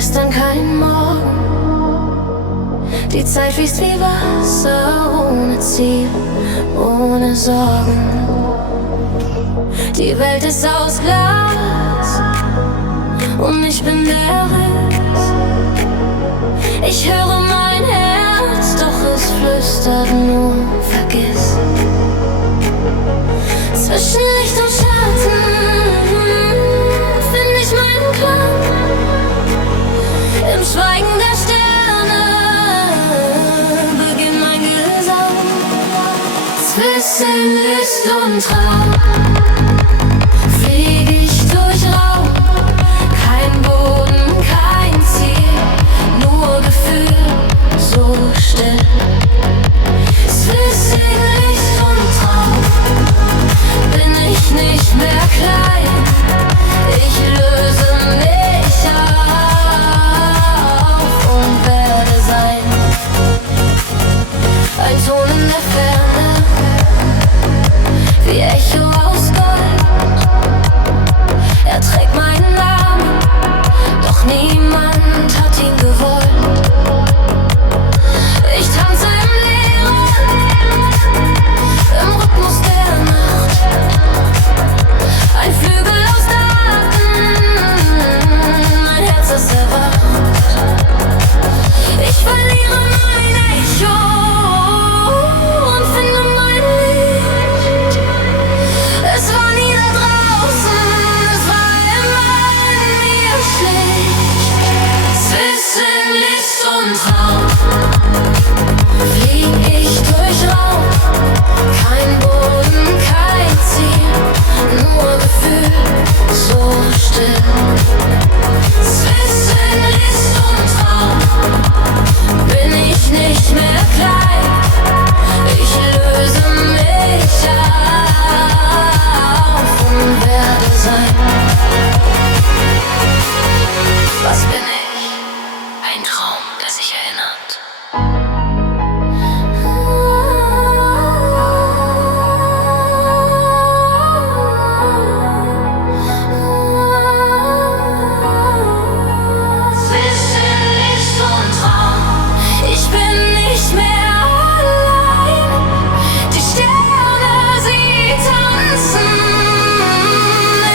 gestern, kein Morgen. Die Zeit fließt wie Wasser, ohne Ziel, ohne Sorgen. Die Welt ist aus Glas und ich bin der Rest. Ich höre mein Herz, doch es flüstert nur, vergiss. Zwischen Licht und Schatten find ich meinen Klang. Im Schweigen der Sterne beginnt mein Gesang. Zwischen Licht und Traum flieg ich durch Raum. Kein Boden, kein Ziel, nur Gefühl, so still. Zwischen Licht und Traum bin ich nicht mehr klein. Ich löse mich auf und werde sein. Ein Ton in der Ferne, wie Echo aus Gold. Er trägt meinen Namen, doch niemand hat ihn gewollt. Ich tanze im Leeren, im Rhythmus der Nacht. Ein Flügel aus Daten, mein Herz ist erwacht. Ich verliere mein Echo und finde mein Licht. Es war nie da draußen, es war immer in mir schlicht. Zwischen Licht und Traum flieg ich durch Raum. Kein Boden, kein Ziel, nur Gefühl, so still. Zwischen Licht und Traum bin ich nicht mehr klein. Ich löse mich auf und werde sein. Was bin ich? Ein Traum, der sich erinnert. Zwischen Licht und Traum, ich bin nicht mehr allein. Die Sterne, sie tanzen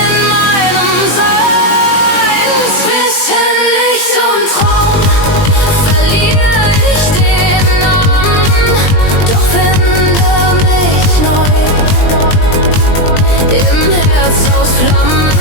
in meinem Sein. Zwischen Licht und Traum verliere ich den Namen, doch finde mich neu im Herz aus Flammen.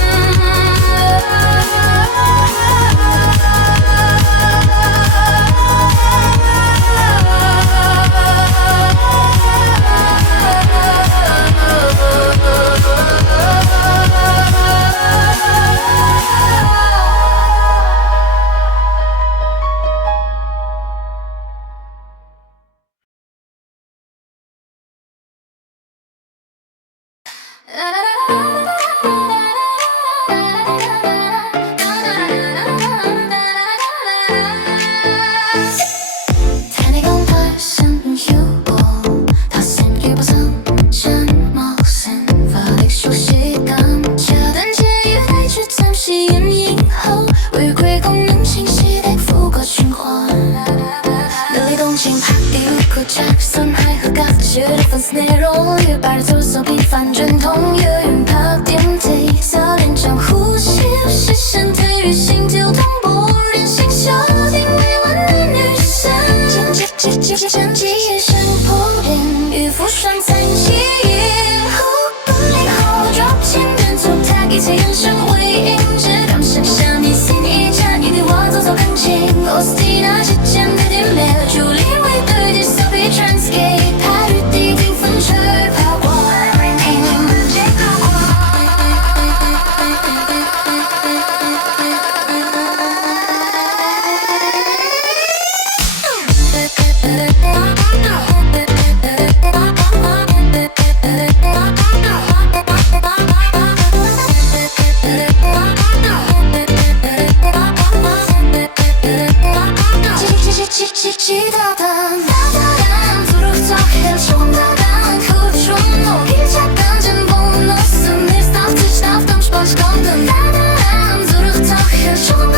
Zodat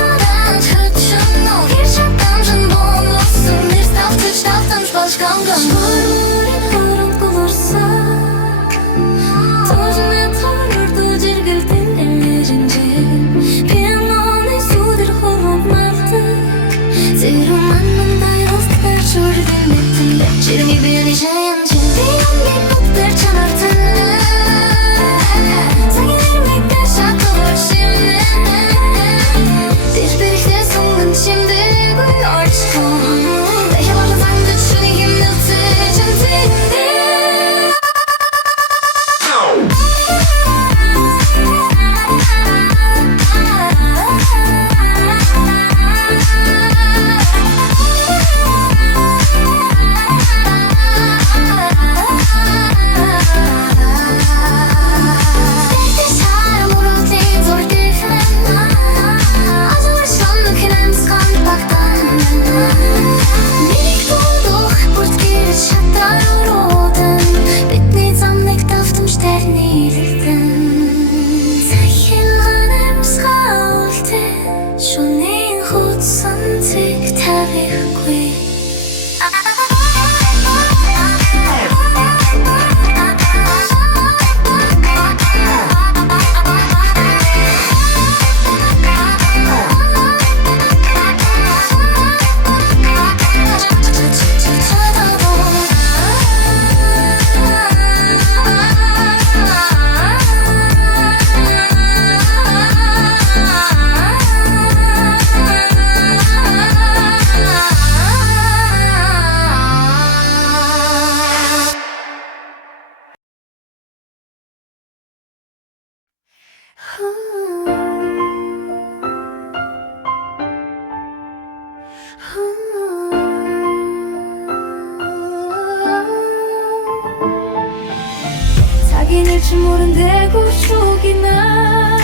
자긴 일줄 모른대고 쇼기나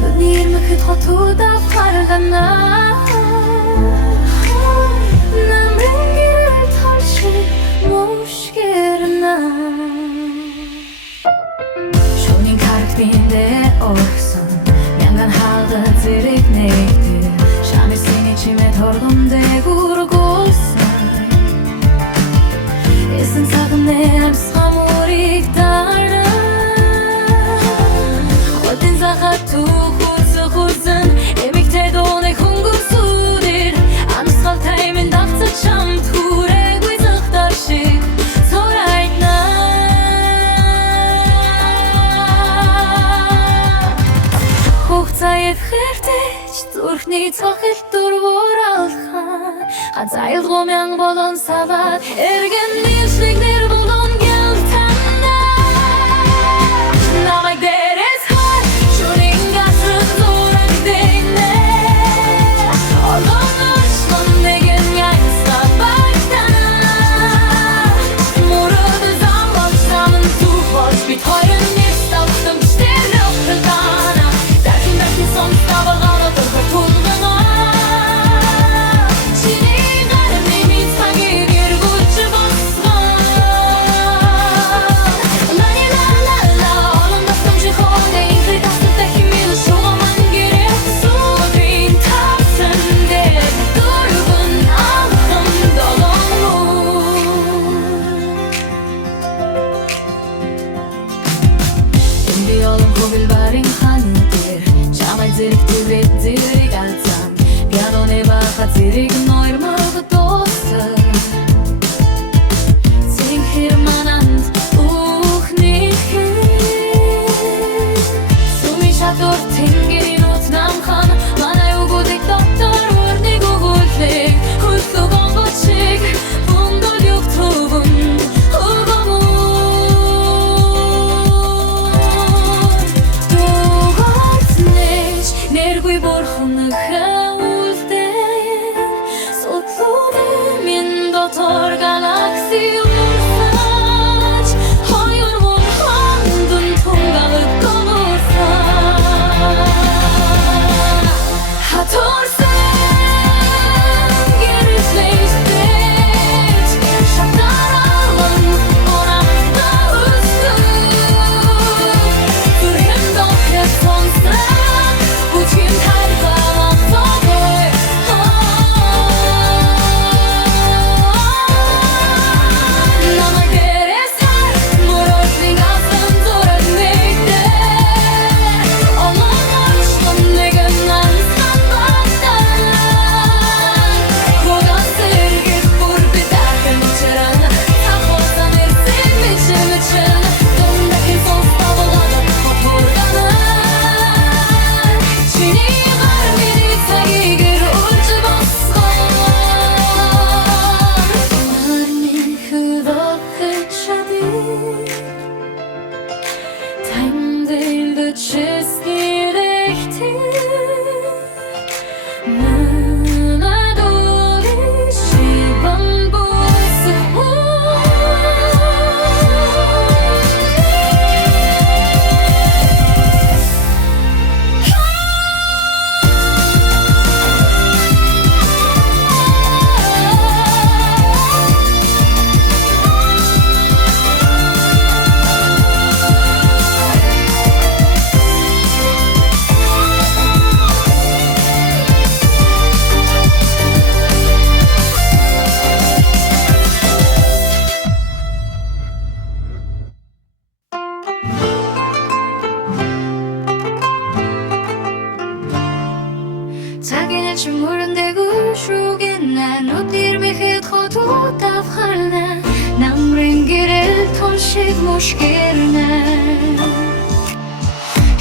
눈이 일면 그 더도다 화를 갔나 남은 길을 털지 모시게랬나 Schoning karakterinde olsun Yangan halda direk nektir Şamisin içime torgumde gurgulsun Esin sağım samurik darı Odin zahatu khutsu khutsun Emikte done hungusudir Anusqal taymin daqtsa çam ture guizaqdarshik Zorayna Хугацаед хэртэж зүрхний цохил дурвуур алхан Хазайлгумян болон саваад эргэн нийслэгнэр болон гялтана Намайг дээрээс хар шүрийн гасрын зураг дэйнэ Олон өршлөн нэгэн янса багтана Мөрөдө замбал самын зүг болж бит хоёрын нэрс тавтым штэр нөхрөлтана Дәрхин дәрхин сонста бағана дөрхөр тулгана Zirig altsam Pianone baja zirig noirmag doster Zirig hirmanand nicht Sumisha dort hingerin ut namkhan Mana ugudik doktor urnig ugullik Kultlug ongochik Undol yuktubun Nergui borxunны хәүлден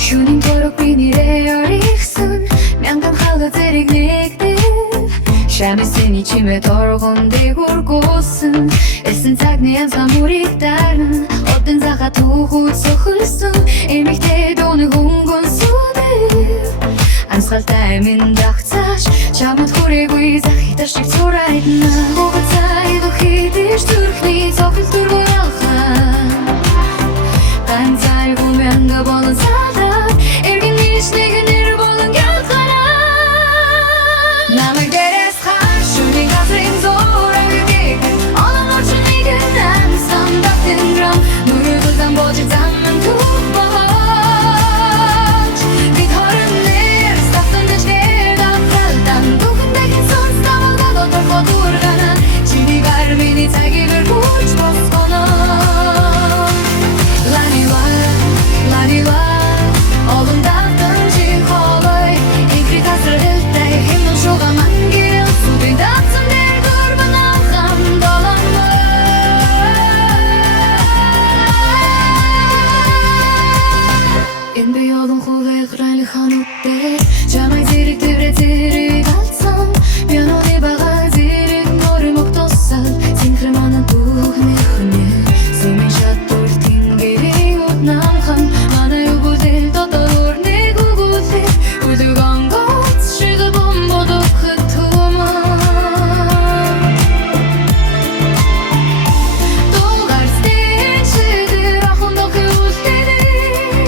Шүнийн төрөг би нэрээ орихсон мянган халга зэрэг нэгдэв Шамисэний чимээ торгон дээгүүргүүлсэн Эсэн цагны янзхан бүрийг дарна Одын заха түүхүүд сөхөлсөн Эмэгтэй дууны хөнгөн сүдэв Ансгалтай минь дагцааш Чамд хүрээгүй захитар шиг цурайдна Хугад сайд охидиш зүрхний цохил түргөр алхан Ганцай хүмянга болон салдат Эргэн ниш нэгэн нэр болон гялхана Намайг дээрээс хаш Шүний газрын зураг үгэг Олон орчин нэгэн амьсан дактын грам Нүрүүдэлдэн божиг замын түүх бохож Бид хорон нэр Стафтан дэжгээр дапралдан Духындэгийн сонс давалдаг Оторхо дургана Чиний гар миний цагивэр хүч босгоно Олон давтан чин холой Игри тасрал хэлтэй Хэмнэн шуга мангил Сүбин давцан дээр гөрбөн алхам долонлой Энэ би олон хувэг райлы хануттэй Чамай зэрэг тэврэ зэрэг алцсан Пианоны бага зэрэг нори могтосал Синхрэ манан тухны хүнэ Сумин шаттур тэнгэрийн утнамхан Манай үгүлэл дотор нэг үгүлэл Үдэг онгоц шигэ бомбодох хэтуман Дугаар стен шидэр ахындох үлэлээ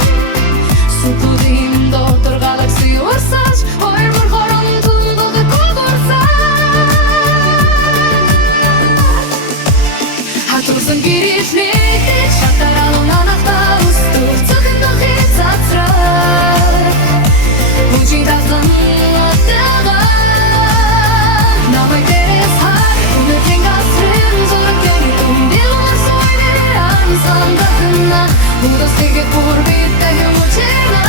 Сүтүүдийн дотор галакси урсаж Хоёр бүр хорон тундох гулгурсаж Хатурсан гэрэлнээ Шатаралун анахтаа устур Цөхөн дохи цацраг Бүжиг давсан оттаган Намайг дээрээс хар Үнэтийн газрын зураг дэрэг Дилуар сойдэр амсан дахына Будос тэгээд бүр биттэй хүчирна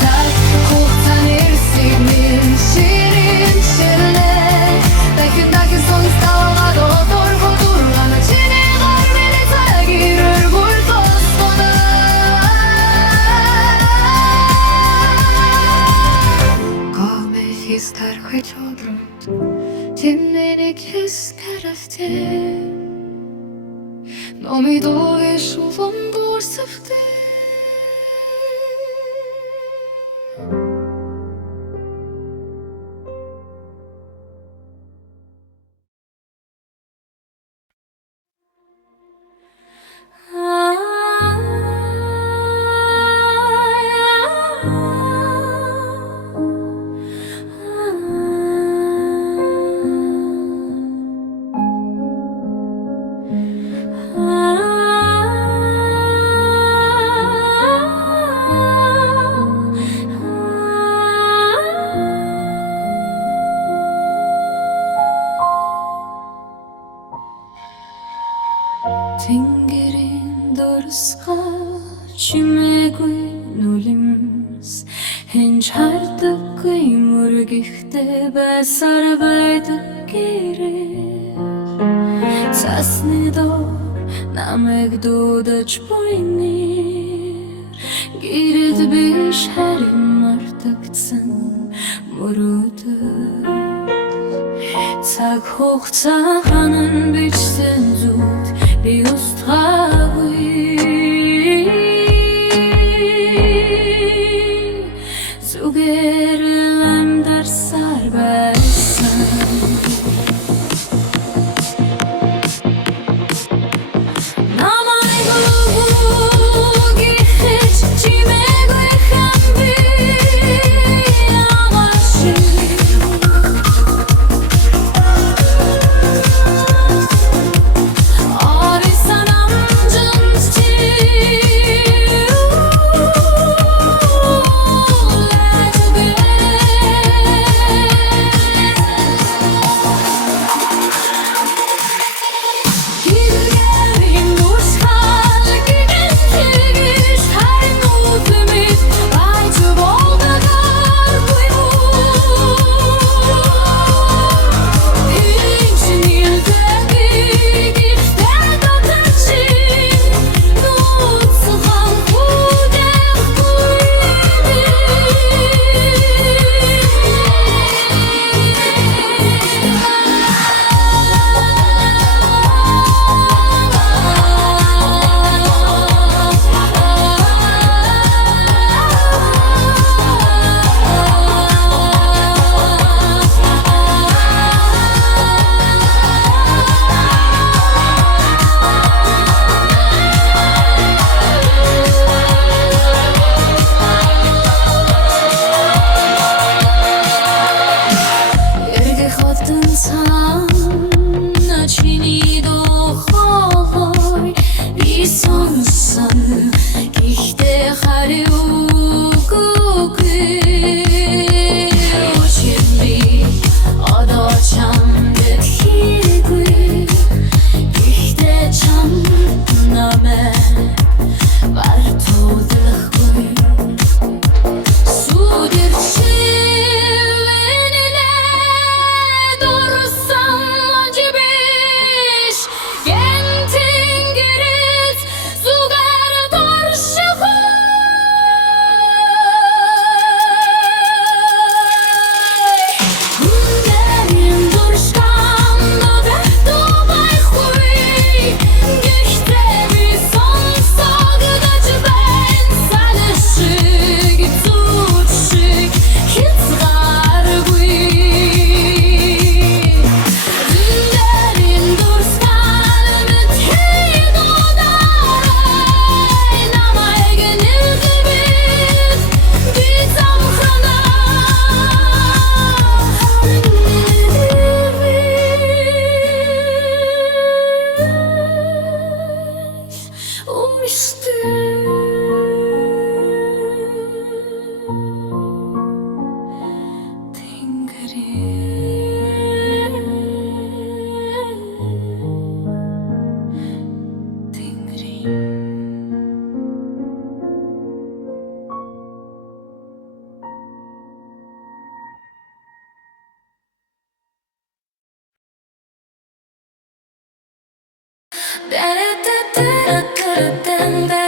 Цаг хугацааны ирсэгнэр Ширин ширлээ Дахин сонс давалгаад Оторхо дургана Чиний гар миний цагирэр бүр босгоно Gav mig fiskar skitjordrunt Till mig fiskar efter Но ми доеш улам борсавте Тэнгэрийн дурсгаа чимээгүй нүлэмс Хинж хардаггүй мөрөг ихтэй байсаар байдаг гэрээ Цасны доор намайг дуудаж буйнэр Гэрэд биш харин мартагдсан мөрөөдөд Цаг хугацаа ханан бичсэн зүуд Би устгаагүй Зүгээр Дарсаар байсан намайг өгөөж чимээгүй хэн би Da da da da da da da.